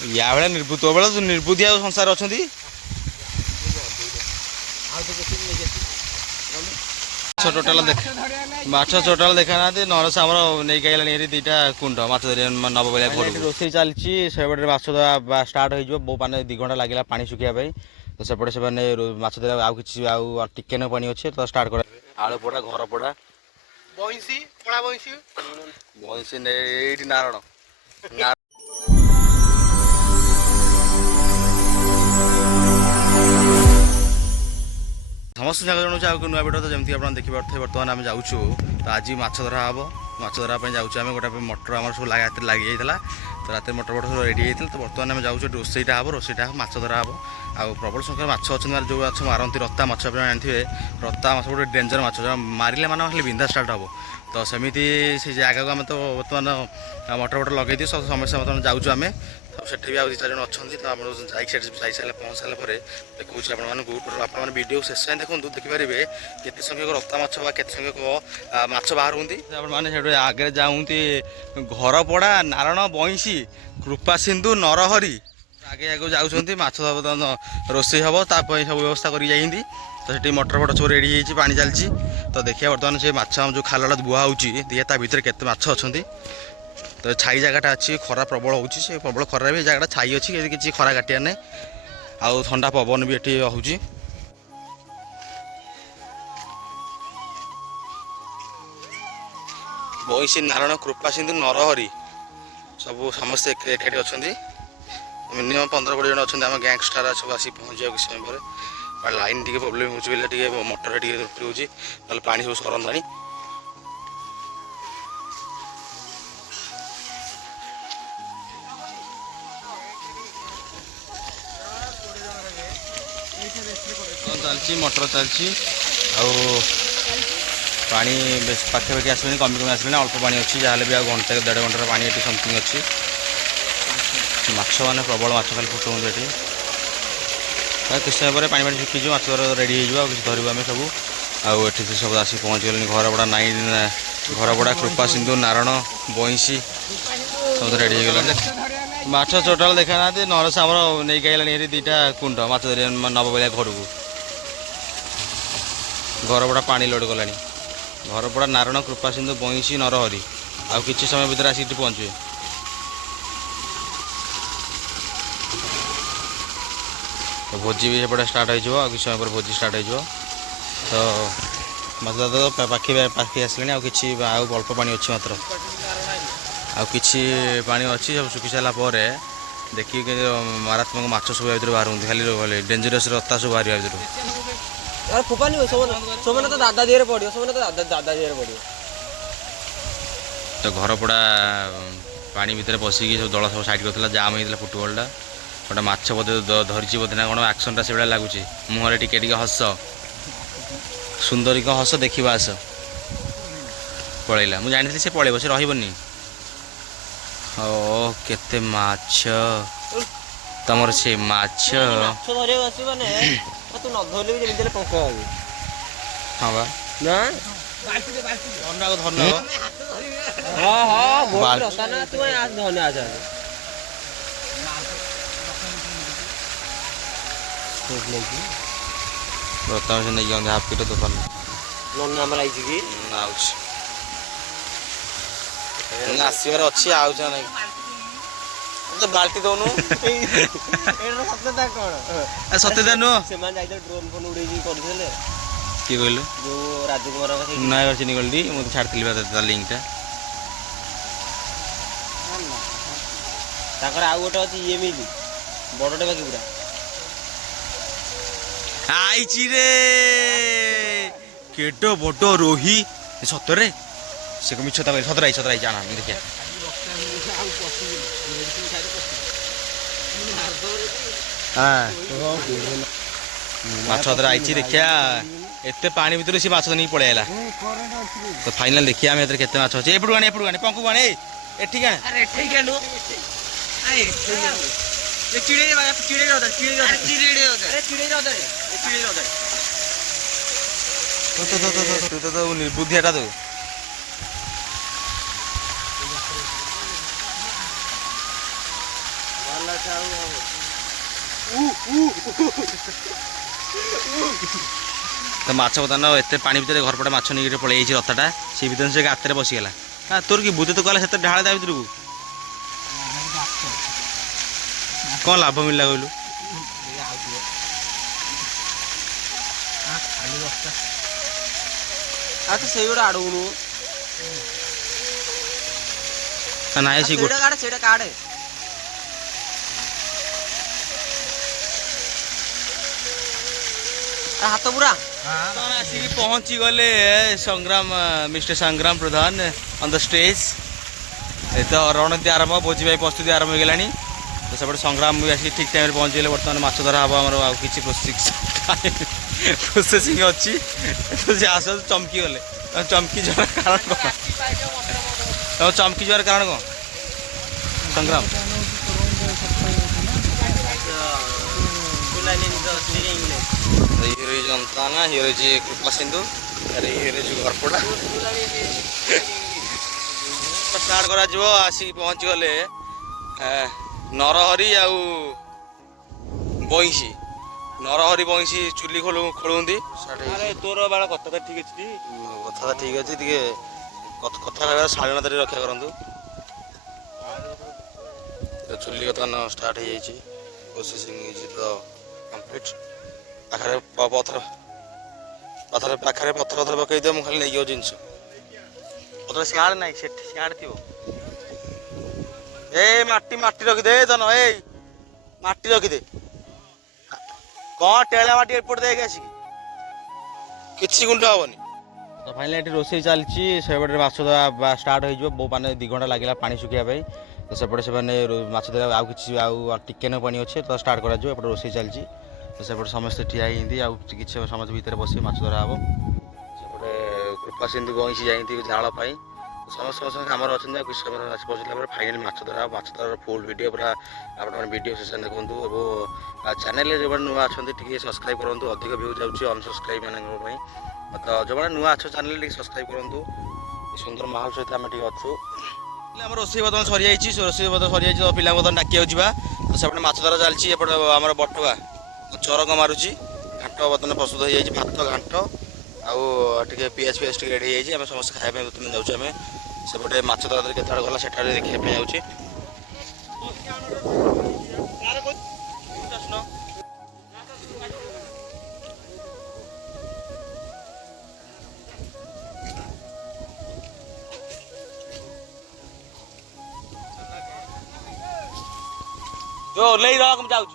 या बेला निर्बुद्ध बेला निर्बुद्धि आ संसार अच्छा टोटाल माछ टोटाल देखा ना नरस आम नहीं गलानी दुटा कुंड माछ नब बेला घर रोसे चलती से माछ स्टार्ट हो मैंने 2 घंटा लगे पानी सुखापी तो सेपटे से माछ धरा आउ कि टिके न पानी अच्छे तो स्टार्ट कर आलू पोड़ा घर पोड़ा बंशी नारण समस्त जगह जनाऊँ आगे नुआ भिडियो तो जमी आप देखिए बर्तमान आम जाऊँ तो आज माछ धरा हम माछ धरा जाऊँ गोटे मटर आम सब रात लगी जाता तो रात मटर फटर सब रेडी होता तो बर्तमान आम जाऊँ रोसईटा हम रोसईटा माछ धरा हम आ प्रबल संख्यार माछ अच्छे जो माछ मारती रत्ता माछ आप जानते रत्ता माछ गोटे डेंजर माछ मारे माने खाली बिंधा स्टार्ट हम तो सेमती से जगह को आम तो बर्तमान मटर फटर लगे सब समस्या बर्तमान जाऊँ आम तो सेठी भी 2-4 जन अच्छा तो आप जाई सारे पहुँच सारापर देखा आपने वीडियो शेष देखो देखिपारे केते संख्यक रक्ता माछ केते संख्यक माछ बाहर होती आपने आगे जाऊँगी घर पड़ा नारायण बंशी कृपा सिंधु नरहरी आगे आगे जाऊँगी माछ रोषे हम सब व्यवस्था कर तो सेठी मटर फटर सब रेडी हो पानी चलती तो देखिए बर्तमान से माछ जो खालटा बुआ हो देखिए भितर केते माछ अच्छा तो छाई जगहटा अच्छी खरा प्रबल हो प्रबल खरार भी जगह छाई अच्छी किसी खरा काटिया ना आउ ठंडा पवन भी ये हूँ बंशी नारायण कृपा सिंधु नरहरी सब समस्ते एकाठी अच्छा मिनिमम 15-20 जन अच्छा आम गैंगस्टार सब आसी पहुँचा किसी समय पर लाइन टी प्रोब्लेम हो मटर टी हो पानी सब सरंदा चलती मटर चलती पानी बेस पाखापाखि आसबे कमी कमी आसबे अल्प पानी अच्छी जहाँ भी आ घंटे 1.5 घंटार पानी ये समथिंग अच्छी माछ मैंने प्रबल माछ खाली फुटाऊँ ये किस समय पर पानी शुखीज माछ रेडी हो धरबू आम सब आठी सब आसी पहुँच गले घर पड़ा नाई घर पड़ा कृपा सिंधु नारायण बंशी सब रेडी हो गला माछ टोटाल देखा ना नरस आम नहीं गलानी 2टा कुंड माछ नब बेला घर को घर पड़ा पानी लोड गला घर पड़ा नारायण कृपा सिंधु बंशी नरहरी आउ कि समय भर आसिक पहुँचे तो भोजी भी सेपटे स्टार्ट हो किसी समय पर भोजी स्टार्ट हो तो माछ तो पाखी पाखी आसले कि अल्प पानी अच्छी मात्र आछि पानी अच्छी सब सुखी सारापर देखिए मारात्मक माछ सब बाहर होती खाली डेंजरस रत्ता सब बाहर भर फुपानी तो दादा दिए पड़ो तो दादा दिए पड़ो तो घर पड़ा पानी भितर पशिकी सब दल सब साइड करता जाम होता फुटबलटा गोटे माछ बोधे धरी बोधे ना कौन आक्शनटा से भाया लगुच मुहर टिके हस सुंदरी हस देखा आस पलैला मुझे जानी से पलैब से रही ओ केते माछ तमर से माछ धरिया आसने तू न धरले भी जमी पंख हाँ बा ना हाँ हाँ बहुत रसा ना तू आज धरने आज बर्तमान से नहीं हाफ किलो दुकान नन आम आई आसबार अच्छी आउच ना तो बाल्टी दौनु सत्यता नुह ड्रोन फोन उड़े किए कहल जो राजकुमार ना चिनी गली मुझे छाड़ी लिंकटा आउ गोटे अच्छी ये मिली बड़टे बाकी पूरा आईची रे केट बड़ रोही सतरे से मिछता सतरा सतरा जाना देखिए माछ सतरा आई देखिया एत पानी भर सी माछ नहीं पलैला तो फाइनाल देखिए आम केते माछ अच्छे एपटू आने पंकु आने एठी तो निर्बुद्धियाटा तो तो माछ बर्तमान एत पा भितर घर पटे माछ नहीं पलि रथटा से भर से गात बसीगला हाँ तोर कि बुद्धि तो कहला से ढाल ता भर को कौन लाभ मिलला कहलु तो से आड़ूनु ना सी काड़े हाथ पूरा आसिक पहुँची गले संग्राम मिस्टर संग्राम प्रधान ऑन द स्टेज तो रणनीति आरंभ भोजी भाई प्रस्तुति आरंभ हो गला तो सब संग्राम भी आसिक ठीक टाइम पहुँची गले बर्तमान माछ धरा हम आमर आ कि प्रोसेसिंग अच्छी तो सी आस चमकी गले चमकी जवार कारण कौन तुम चमकी जवार कारण कौन संग्राम हिरो जनता ना हिरो कृपा सिंधु अरे हिरो घरपड़ा स्टार्ट करा आसिक पहुँची गले नरहरी आउ बईसी नरहरी बईसी चुली खोलुंदी तोर बाला कथा ठीक अच्छी कथा ठीक अच्छे टे कथा कह शालीनता रक्षा करूँ चुली कथा स्टार्ट हो प्रोसेसिंग तो कम्प्लीट पाखे पथर पथर पाखे पथर पथर पकईदे मुझे खाली नहीं जिन पथर सियाड़ ना सियाड़ थी ए माटी माटी रखिदे तन ए माटी रखिदे कौन टेला माटी एपट देखे आसिक किसी गुंड हेनी तो फाइनली ये रोसे चलती से माछ धरा स्टार्ट हो मैंने 2 घंटा लगे पानी सुखापी तो सेपटे से माछ धरा आउ कि टिके न पानी अच्छे तो स्टार्ट कर रोसे चलती तो सेपटे समस्ते ठिया कि समस्त भितर बस माछ धरा हम सेपटे कृपा सिंधु बईसी जाती झाड़ पाई समस्त समस्त कम अच्छा कुछ समय पहुँचला फाइनाल माछ धरा फुल वीडियो पूरा आप वीडियो सेसन देखूँ और चैनल जो नुआ अच्छा टे सब्सक्राइब करूँ अधिक भ्यू जाऊँगी अनसब्सक्राइब मान तो जो नुआ अच्छे चैनल टे सब्सक्राइब करूँ सुंदर माहौल सहित आम अच्छु आम रोसे बर्तमान सरी जाइए रोसे बर्तमान सरी जाइए पिला बर्तमान डाकिया जावा तो सेपटे माछ धरा चलती एपटे आम बटुआ चरक मारुची घाट बर्तमान प्रस्तुत हो जाए भात घाट आउ पियाज पियाज रेडी हो जाए समस्त खाया बर्तमान जाऊँ आम सेपटे माछ धरा केत गला से देखा जाऊँगी जो ले रहा जाऊँ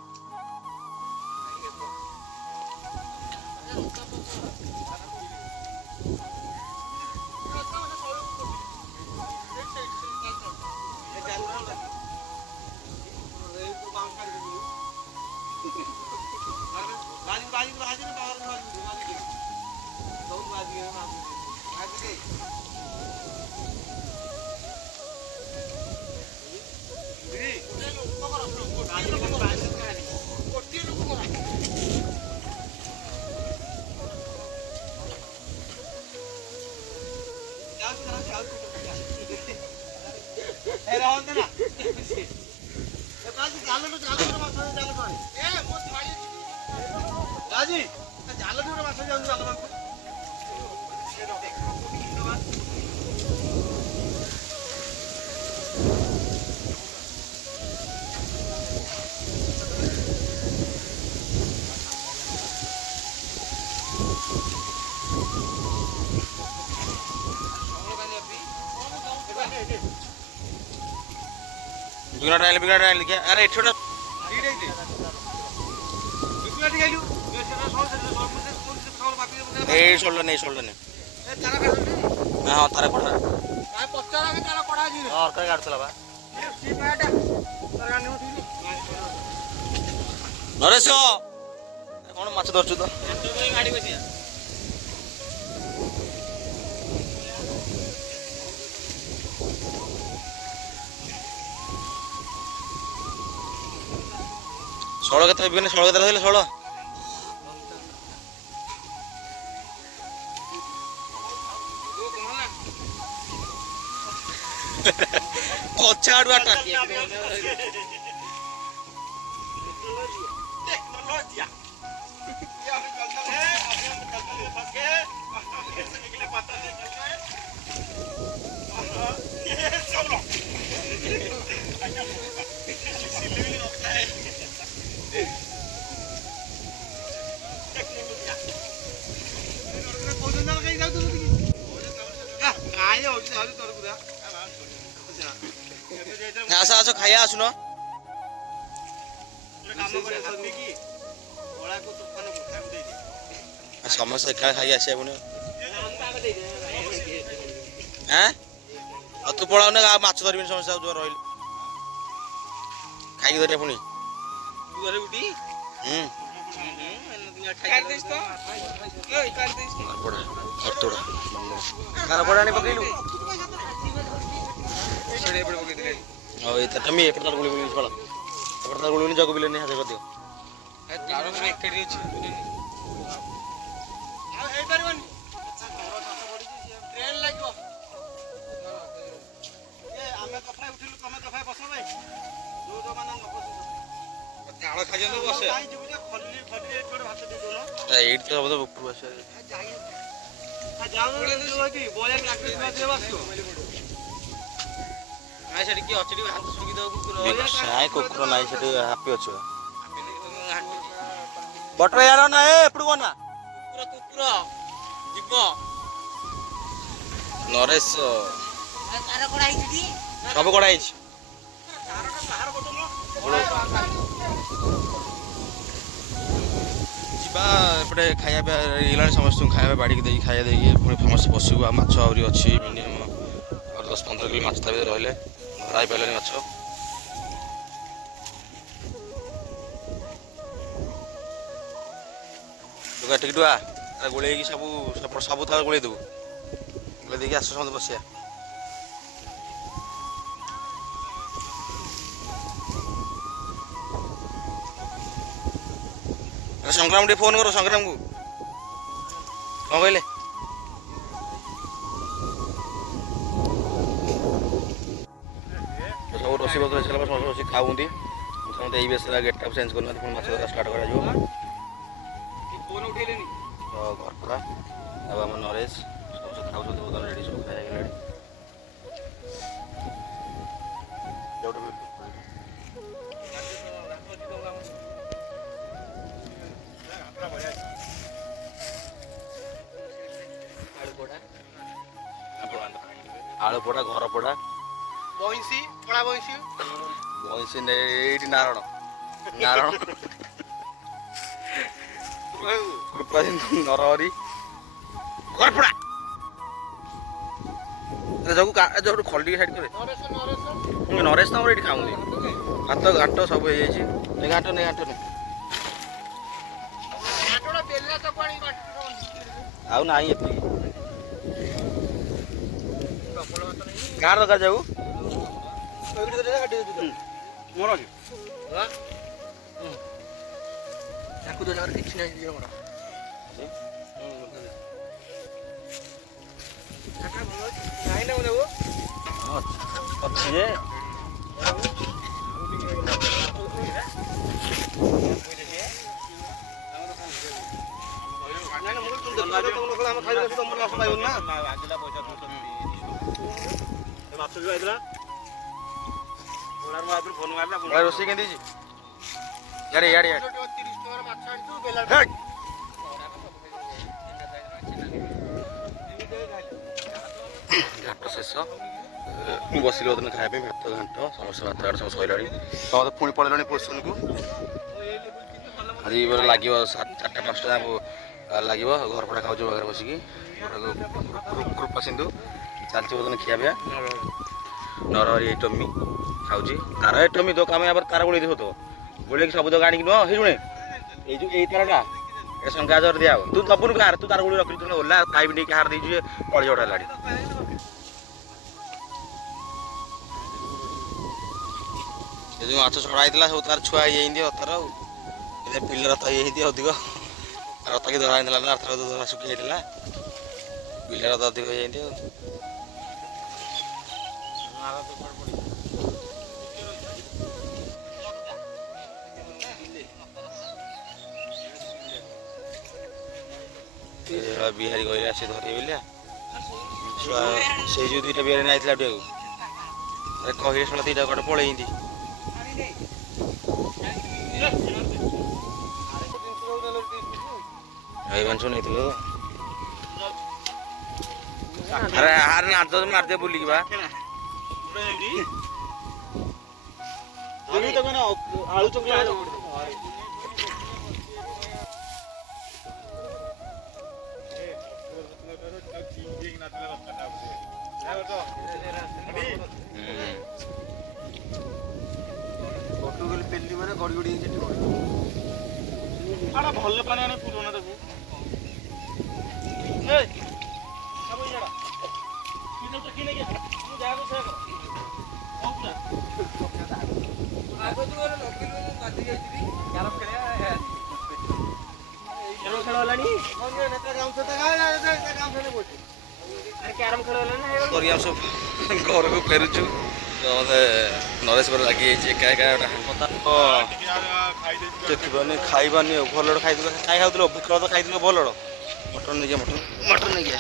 बिगड़ा डाल क्या अरे छोटा सोल्डर नहीं हाँ तारा कड़ा हाँ काटला बा नरेश कौन माछ धरचु तो षोल के षोल के षोल पछाड़ुआ ଆସ ଖାଇବା ଆସୁନ। ସମସ୍ତେ ଏକା ଖାଇକି ଆସିବା ପୁଣି। ଆଉ ତୁ ପଳାଉନା ଆଉ ମାଛ ଧରିବିନି ସମସ୍ତେ ଆଉ ରହିଲେ ଖାଇକି ଧରିବା ପୁଣି। ଜଗ ବିଲେନି ହାତ କରିଦିଅ। ଏଇଠି ତ ହବ ଉପରୁ ଆସିବା। କୁକୁର ନାହିଁ ସେଠି ହାପି ଅଛି ବଟର ୟାର ନା ଏପଟୁ କନା ନରେଶ ସବୁ କଡା ହେଇଛି। ଯିବା ଏପଟେ ଖାଇବା ପିଇବା ହେଇଗଲାଣି ସମସ୍ତଙ୍କୁ ଖାଇବା ବାଡ଼ିକି ଦେଇକି ଖାଇବା ଦେଇକି ପୁଣି ସମସ୍ତେ ବସିବୁ। ଆଉ ମାଛ ଆହୁରି ଅଛି ମିନିମମ୍ 10-15 କିଲୋ ମାଛ ତା ଭିତରେ ରହିଲେ ଧରା ହେଇପାରିଲାନି ମାଛ। ଟିକେ ଟୁଆ ଗୋଳେଇକି ସବୁ ତା ଗୋଳେଇ ଦେବୁ। ଗୋଳେଇ ଦେଇକି ଆସ ସମସ୍ତେ ବସିବା। ସଂଗ୍ରାମ ଟିକେ ଫୋନ କର ସଂଗ୍ରାମକୁ। କଣ କହିଲେ? ସବୁ ରୋଷେଇ ପତ୍ର ହେଇସାରିଲା ପରେ ସମସ୍ତେ ବସିକି ଖାଉଛନ୍ତି। ସମସ୍ତେ ଏଇ ବେଶରେ ଗେଟ୍ଟା ଚେଞ୍ଜ କରୁନାହାନ୍ତି। ପୁଣି ମାଛ ଧରା ଷ୍ଟାର୍ଟ କରାଯିବ। ଘରପଡ଼ା ଆଉ ଆମ ନରେଶ ସମସ୍ତେ ଖାଉଛନ୍ତି। ବର୍ତ୍ତମାନ ରେଡ଼ି ସବୁ ଖାଇବା ହେଇଗଲାଣି। ଆଳୁ ପୋଡ଼ା ଘର ପୋଡ଼ା ବଇଁଶୀ ପଳା ବଇଁଶୀ ବଇଁଶୀ ଏଇଠି ନାରଣ ନରହରି ଘରପଡ଼ା ଯୋଉଠୁ ଖଲି ସାଇଡ୍ କରେ ନରେଶ ତ ଆମର ଏଇଠି ଖାଉନି। ଭାତ ଘାଣ୍ଟ ସବୁ ହେଇଯାଇଛି। ଘାଣ୍ଟ ନେ ଆଉ ନାହିଁ ଏତିକି। କାହାର ଦରକାର ଯାଉ ମୋର କିଛି ନାହିଁ ଅଛି ଯେ ରୋଷେଇ କେମିତି ହେଇଛି? ଘାଟ ଶେଷ ବସିଲେ ବର୍ତ୍ତମାନ ଖାଇବା ପାଇଁ ଭାତ ଘାଣ୍ଟ ସମସ୍ତେ ଭାତ ଘାଟ ସବୁ ସରିଲାଣି। ସମସ୍ତେ ପୁଣି ପଳେଇଲାଣି ପୋଷଣକୁ। ଆଜି ଲାଗିବ 4ଟା-5ଟା ଲାଗିବ। ଘରପଡ଼ା ଖାଉଛୁ ଘରେ ବସିକି କୃପା ସିନ୍ଧୁ ଚାଲିଛି ବର୍ତ୍ତମାନ ଖିଆ ପିଆ। ନରହରି ଏଇ ଟମି ଖାଉଛି। ତାର ଏ ଟମି ତ ଆମେ ତାର ଗୋଳେଇ ଦେବ ତ ଗୋଳେଇକି ସବୁ ଜାଗା ଆଣିକି ନୁହଁ ହେଇ ଜଣେ ଏଇ ଯୋଉ ଏଇ ତାରଟା ଏ ସଂଗାଜର ଦିଆ ହବ। ତୁ ଦବୁନୁ କାହାର ତୁ ତାର ଗୋଳି ରଖିଛୁ ଓଲା ଖାଇବି ନେଇ କାହାର ଦେଇଛୁ ଯେ ପଳେଇ ହେଲାଣି। ସେ ଯୋଉ ମାଛ ଛଡ଼ା ହେଇଥିଲା ସବୁ ତାର ଛୁଆ ହେଇଯାଇନ୍ତି ଅତର ଆଉ ପିଲା ରଥ ହେଇଯାଇଛି ଅଧିକ। ରଥ କି ଧରା ହେଇଥିଲା ନା ଅର୍ଥ ଧରା ଶୁଖି ଯାଇଥିଲା ପିଲା ରଥ ଅଧିକ ହେଇଯାଇନ୍ତି ଆଉ। ବିହାରୀ କହିଲେ ଆସି ଧରିବେ ବୋଲି ସେଇ ଯୋଉ 2ଟା ବିହାରୀ ନାଇଥିଲା ଟିଆକୁ କହିଲେ ଶୁଣା 2ଟା କୁଆଡ଼େ ପଳେଇନ୍ତି। ଏଇମାନେ ସବୁ ନେଇଥିଲେ ଆରେ ମାରିଦେ ବୁଲିକି ବା ଆଳୁ ଚକଲା ପେଲି ମାନେ ଗଡ଼ି ଗଡ଼ି ସେଠି ଭଲ ପାଣି ଆଣି ପୁରଉନା ତାକୁ ଖେଳ ହେଲାଣି କ୍ୟାରମ ଖେଳ ହେଲାଣି କରି ଆମେ ସବୁ ଘରକୁ ଫେରୁଛୁ ତ ମୋତେ ନରେଶ ପରେ ଲାଗିଯାଇଛି ଏକା ଏକା ଦେଖିବାନି ଖାଇବାନି ଆଉ ଭଲ ଖାଇଥିଲ ଖାଇ ଖାଉଥିଲ ବିକ୍ରମ ତ ଖାଇଥିଲ ଭଲ ମଟନ୍ ନେଇକି ମଟନ୍ ନେଇକି